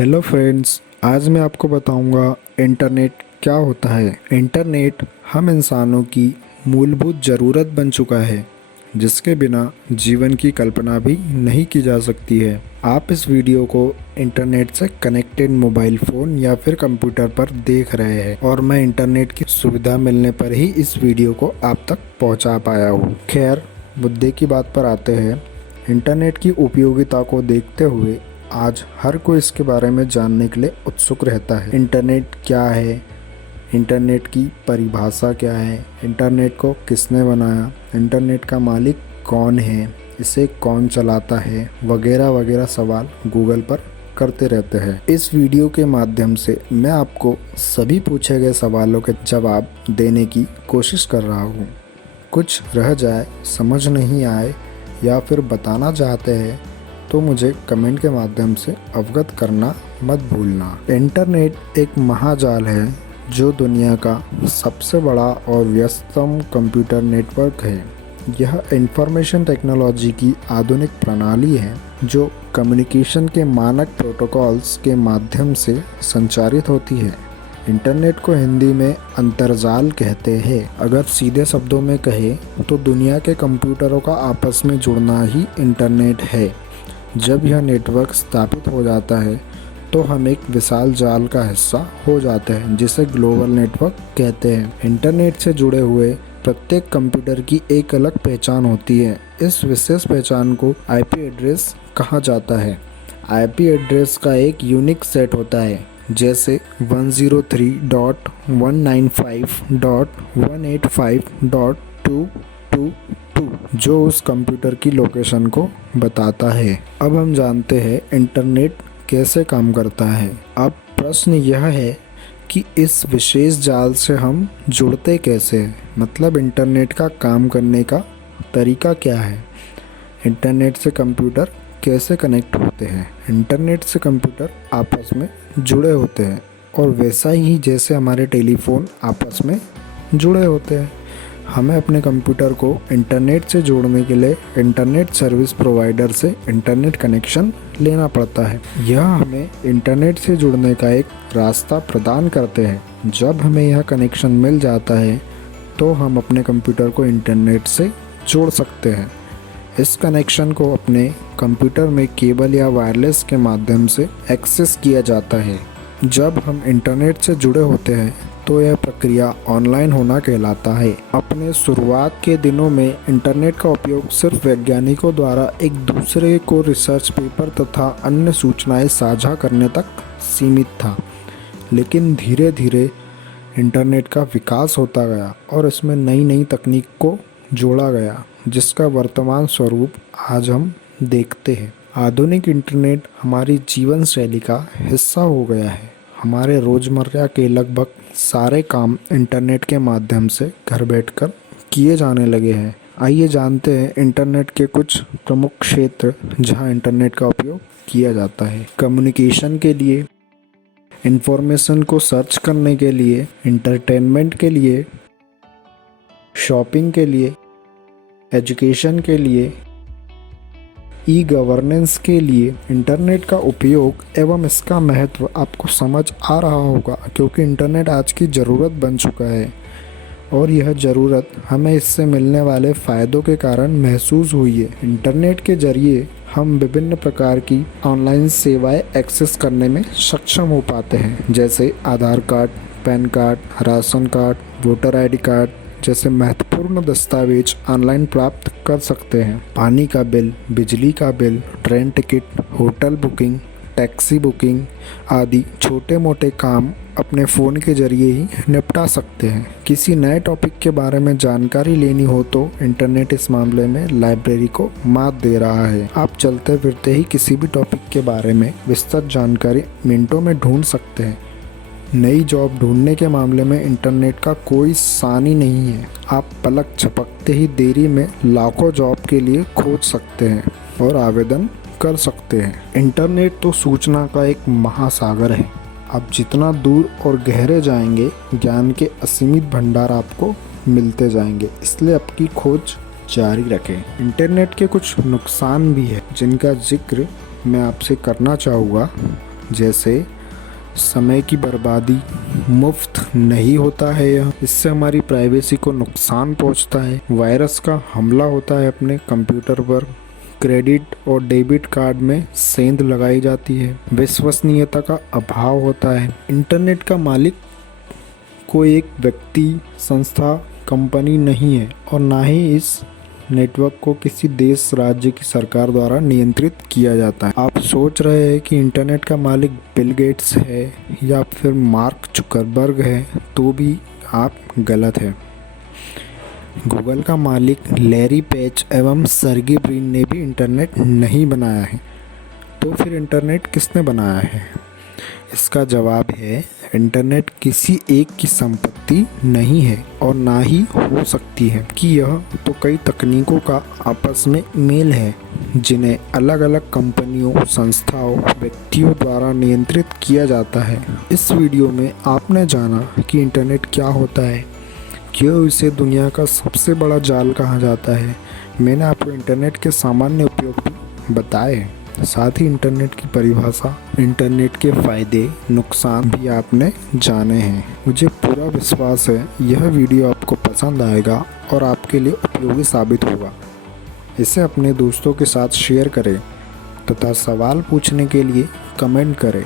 Hello friends, आज मैं आपको बताऊंगा इंटरनेट क्या होता है। इंटरनेट हम इंसानों की मूलभूत ज़रूरत बन चुका है, जिसके बिना जीवन की कल्पना भी नहीं की जा सकती है। आप इस वीडियो को इंटरनेट से कनेक्टेड मोबाइल फ़ोन या फिर कंप्यूटर पर देख रहे हैं और मैं इंटरनेट की सुविधा मिलने पर ही इस वीडियो को आप तक पहुंचा पाया हूँ। खैर, मुद्दे की बात पर आते हैं। इंटरनेट की उपयोगिता को देखते हुए आज हर कोई इसके बारे में जानने के लिए उत्सुक रहता है। इंटरनेट क्या है, इंटरनेट की परिभाषा क्या है, इंटरनेट को किसने बनाया, इंटरनेट का मालिक कौन है, इसे कौन चलाता है, वगैरह वगैरह सवाल गूगल पर करते रहते हैं। इस वीडियो के माध्यम से मैं आपको सभी पूछे गए सवालों के जवाब देने की कोशिश कर रहा हूँ। कुछ रह जाए, समझ नहीं आए या फिर बताना चाहते हैं तो मुझे कमेंट के माध्यम से अवगत करना मत भूलना। इंटरनेट एक महाजाल है जो दुनिया का सबसे बड़ा और व्यस्ततम कंप्यूटर नेटवर्क है। यह इंफॉर्मेशन टेक्नोलॉजी की आधुनिक प्रणाली है जो कम्युनिकेशन के मानक प्रोटोकॉल्स के माध्यम से संचारित होती है। इंटरनेट को हिंदी में अंतर्जाल कहते हैं। अगर सीधे शब्दों में कहें तो दुनिया के कंप्यूटरों का आपस में जुड़ना ही इंटरनेट है। जब यह नेटवर्क स्थापित हो जाता है तो हम एक विशाल जाल का हिस्सा हो जाते हैं, जिसे ग्लोबल नेटवर्क कहते हैं। इंटरनेट से जुड़े हुए प्रत्येक कंप्यूटर की एक अलग पहचान होती है। इस विशेष पहचान को आईपी एड्रेस कहा जाता है। आईपी एड्रेस का एक यूनिक सेट होता है, जैसे 103.195.185.222 जो उस कंप्यूटर की लोकेशन को बताता है। अब हम जानते हैं इंटरनेट कैसे काम करता है। अब प्रश्न यह है कि इस विशेष जाल से हम जुड़ते कैसे हैं, मतलब इंटरनेट का काम करने का तरीका क्या है। इंटरनेट से कंप्यूटर कैसे कनेक्ट होते हैं। इंटरनेट से कंप्यूटर आपस में जुड़े होते हैं और वैसा ही जैसे हमारे टेलीफोन आपस में जुड़े होते हैं। हमें अपने कंप्यूटर को इंटरनेट से जोड़ने के लिए इंटरनेट सर्विस प्रोवाइडर से इंटरनेट कनेक्शन लेना पड़ता है। यह हमें इंटरनेट से जुड़ने का एक रास्ता प्रदान करते हैं। जब हमें यह कनेक्शन मिल जाता है तो हम अपने कंप्यूटर को इंटरनेट से जोड़ सकते हैं। इस कनेक्शन को अपने कंप्यूटर में केबल या वायरलेस के माध्यम से एक्सेस किया जाता है। जब हम इंटरनेट से जुड़े होते हैं तो यह प्रक्रिया ऑनलाइन होना कहलाता है। अपने शुरुआत के दिनों में इंटरनेट का उपयोग सिर्फ वैज्ञानिकों द्वारा एक दूसरे को रिसर्च पेपर तथा अन्य सूचनाएं साझा करने तक सीमित था, लेकिन धीरे धीरे इंटरनेट का विकास होता गया और इसमें नई नई तकनीक को जोड़ा गया, जिसका वर्तमान स्वरूप आज हम देखते हैं। आधुनिक इंटरनेट हमारी जीवन शैली का हिस्सा हो गया है। हमारे रोज़मर्रा के लगभग सारे काम इंटरनेट के माध्यम से घर बैठकर किए जाने लगे हैं। आइए जानते हैं इंटरनेट के कुछ प्रमुख क्षेत्र जहां इंटरनेट का उपयोग किया जाता है। कम्युनिकेशन के लिए, इंफॉर्मेशन को सर्च करने के लिए, एंटरटेनमेंट के लिए, शॉपिंग के लिए, एजुकेशन के लिए, ई गवर्नेंस के लिए। इंटरनेट का उपयोग एवं इसका महत्व आपको समझ आ रहा होगा, क्योंकि इंटरनेट आज की ज़रूरत बन चुका है और यह ज़रूरत हमें इससे मिलने वाले फ़ायदों के कारण महसूस हुई है। इंटरनेट के ज़रिए हम विभिन्न प्रकार की ऑनलाइन सेवाएं एक्सेस करने में सक्षम हो पाते हैं, जैसे Aadhaar card, PAN card, ration card, voter ID card जैसे महत्वपूर्ण दस्तावेज ऑनलाइन प्राप्त कर सकते हैं। पानी का बिल, बिजली का bill, train ticket, hotel booking, taxi booking आदि छोटे मोटे काम अपने फ़ोन के जरिए ही निपटा सकते हैं। किसी नए टॉपिक के बारे में जानकारी लेनी हो तो इंटरनेट इस मामले में लाइब्रेरी को मात दे रहा है। आप चलते फिरते ही किसी भी टॉपिक के बारे में विस्तृत जानकारी मिनटों में ढूंढ सकते हैं। नई जॉब ढूंढने के मामले में इंटरनेट का कोई सानी नहीं है। आप पलक झपकते ही देरी में लाखों जॉब के लिए खोज सकते हैं और आवेदन कर सकते हैं। इंटरनेट तो सूचना का एक महासागर है। आप जितना दूर और गहरे जाएंगे, ज्ञान के असीमित भंडार आपको मिलते जाएंगे, इसलिए आपकी खोज जारी रखें। इंटरनेट के कुछ नुकसान भी है जिनका जिक्र मैं आपसे करना चाहूँगा। जैसे समय की बर्बादी, मुफ्त नहीं होता है यह, इससे हमारी प्राइवेसी को नुकसान पहुंचता है, वायरस का हमला होता है अपने कंप्यूटर पर, क्रेडिट और डेबिट कार्ड में सेंध लगाई जाती है, विश्वसनीयता का अभाव होता है। इंटरनेट का मालिक कोई एक व्यक्ति, संस्था, कंपनी नहीं है और ना ही इस नेटवर्क को किसी देश, राज्य की सरकार द्वारा नियंत्रित किया जाता है। आप सोच रहे हैं कि इंटरनेट का मालिक बिल गेट्स है या फिर मार्क जुकरबर्ग है, तो भी आप गलत हैं। गूगल का मालिक लैरी पेज एवं सर्गी ब्रिन ने भी इंटरनेट नहीं बनाया है, तो फिर इंटरनेट किसने बनाया है? इसका जवाब है, इंटरनेट किसी एक की संपत्ति नहीं है और ना ही हो सकती है कि यह तो कई तकनीकों का आपस में मेल है जिन्हें अलग अलग कंपनियों, संस्थाओं, व्यक्तियों द्वारा नियंत्रित किया जाता है। इस वीडियो में आपने जाना कि इंटरनेट क्या होता है, क्यों इसे दुनिया का सबसे बड़ा जाल कहा जाता है। मैंने आपको इंटरनेट के सामान्य उपयोग भी बताए हैं, साथ ही इंटरनेट की परिभाषा, इंटरनेट के फ़ायदे, नुकसान भी आपने जाने हैं। मुझे पूरा विश्वास है यह वीडियो आपको पसंद आएगा और आपके लिए उपयोगी साबित होगा। इसे अपने दोस्तों के साथ शेयर करें तथा सवाल पूछने के लिए कमेंट करें।